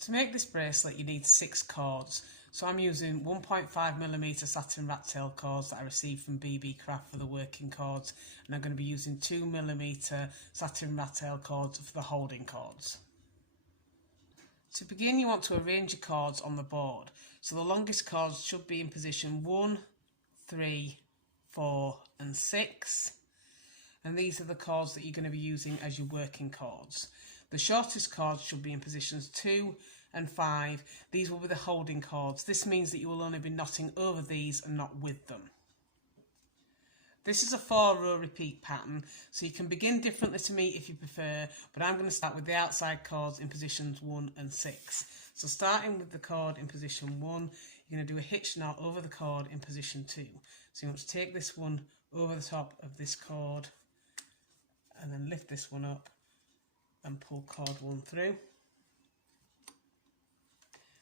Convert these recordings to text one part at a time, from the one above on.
To make this bracelet you need 6 cords, so I'm using 1.5mm satin rat tail cords that I received from BB Craft for the working cords, and I'm going to be using 2mm satin rat tail cords for the holding cords. To begin, you want to arrange your cords on the board, so the longest cords should be in position 1, 3, 4 and 6, and these are the cords that you're going to be using as your working cords. The shortest cords should be in positions 2 and 5. These will be the holding cords. This means that you will only be knotting over these and not with them. This is a 4-row repeat pattern, so you can begin differently to me if you prefer, but I'm going to start with the outside cords in positions 1 and 6. So starting with the cord in position 1, you're going to do a hitch knot over the cord in position 2. So you want to take this one over the top of this cord and then lift this one up and pull cord 1 through.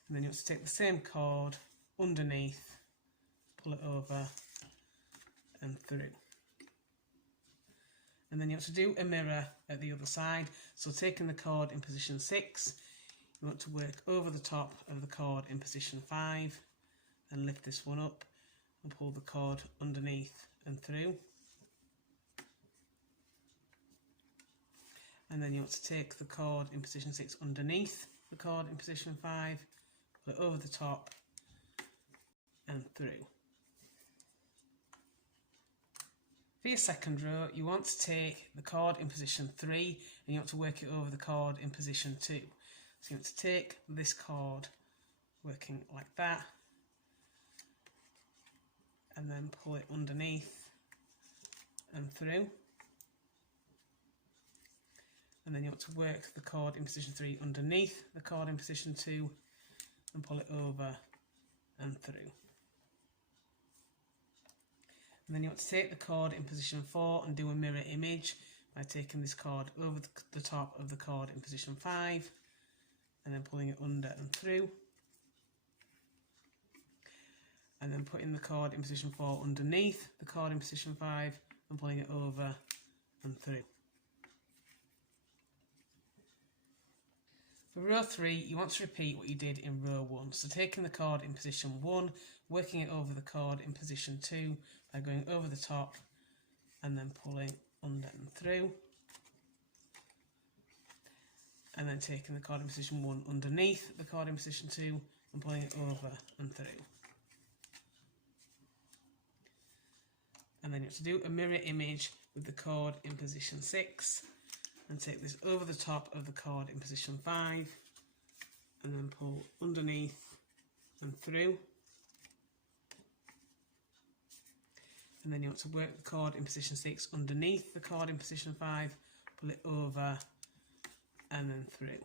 And then you want to take the same cord underneath, pull it over and through. And then you want to do a mirror at the other side. So taking the cord in position 6, you want to work over the top of the cord in position 5 and lift this one up and pull the cord underneath and through. And then you want to take the cord in position 6 underneath the cord in position 5, pull it over the top and through. For your second row, you want to take the cord in position 3 and you want to work it over the cord in position 2. So you want to take this cord, working like that, and then pull it underneath and through. And then you want to work the cord in position 3 underneath the cord in position 2 and pull it over and through. And then you want to take the cord in position 4 and do a mirror image by taking this cord over the top of the cord in position 5 and then pulling it under and through. And then putting the cord in position 4 underneath the cord in position 5 and pulling it over and through. For row 3, you want to repeat what you did in row 1. So taking the cord in position 1, working it over the cord in position 2 by going over the top and then pulling under and through. And then taking the cord in position 1 underneath the cord in position 2 and pulling it over and through. And then you have to do a mirror image with the cord in position 6 and take this over the top of the cord in position 5 and then pull underneath and through. And then you want to work the cord in position 6 underneath the cord in position 5, pull it over and then through.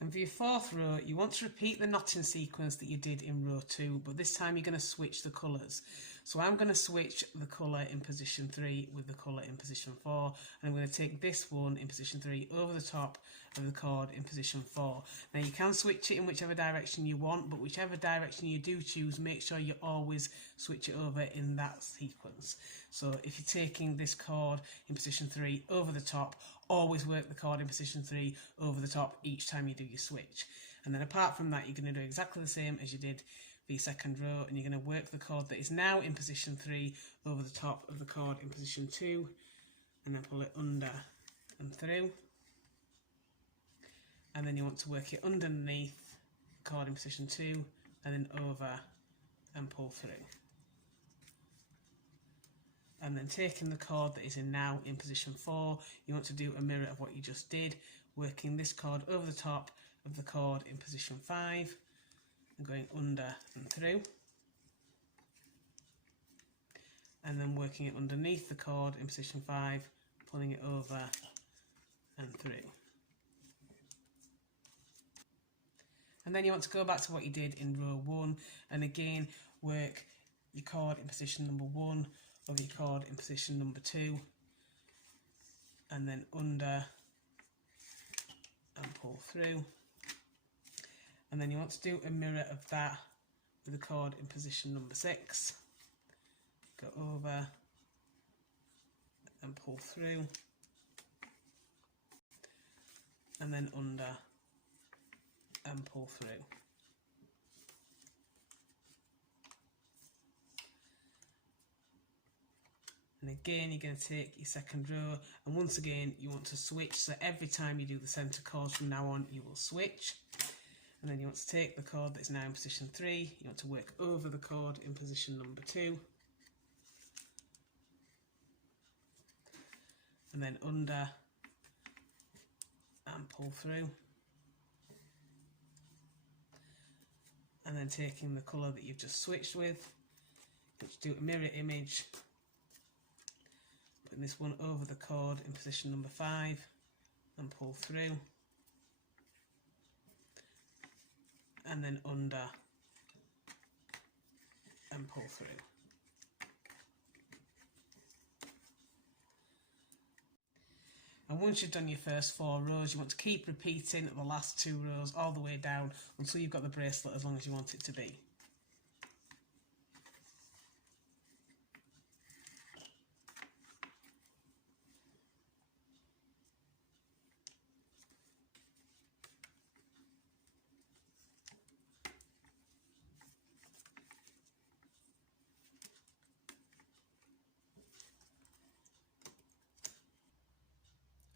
And for your fourth row, you want to repeat the knotting sequence that you did in row 2, but this time you're going to switch the colours. So I'm going to switch the colour in position 3 with the colour in position 4, and I'm going to take this one in position 3 over the top of the cord in position 4. Now you can switch it in whichever direction you want, but whichever direction you do choose, make sure you always switch it over in that sequence. So if you're taking this cord in position 3 over the top, always work the cord in position 3 over the top each time you do your switch. And then apart from that, you're going to do exactly the same as you did for your second row, and you're going to work the cord that is now in position 3 over the top of the cord in position 2 and then pull it under and through. And then you want to work it underneath the cord in position 2 and then over and pull through. And then taking the cord that is now in position 4, you want to do a mirror of what you just did, working this cord over the top of the cord in position 5 and going under and through. And then working it underneath the cord in position 5, pulling it over and through. And then you want to go back to what you did in row 1 and again work your cord in position number 1 over your cord in position number 2 and then under and pull through. And then you want to do a mirror of that with the cord in position number 6, go over and pull through, and then under and pull through. And again, you're going to take your second row, and once again you want to switch, so every time you do the centre chords from now on you will switch. And then you want to take the chord that's now in position 3, you want to work over the chord in position number 2, and then under and pull through. And then taking the colour that you've just switched with, let's do a mirror image, putting this one over the chord in position number 5 and pull through, and then under and pull through. And once you've done your first 4 rows, you want to keep repeating the last 2 rows all the way down until you've got the bracelet as long as you want it to be.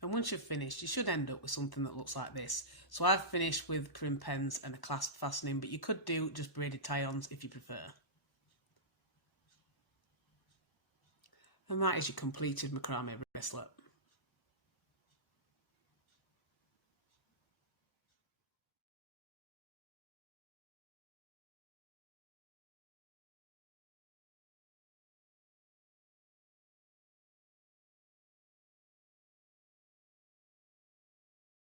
And once you've finished, you should end up with something that looks like this. So I've finished with crimp ends and a clasp fastening, but you could do just braided tie-ons if you prefer. And that is your completed macrame bracelet.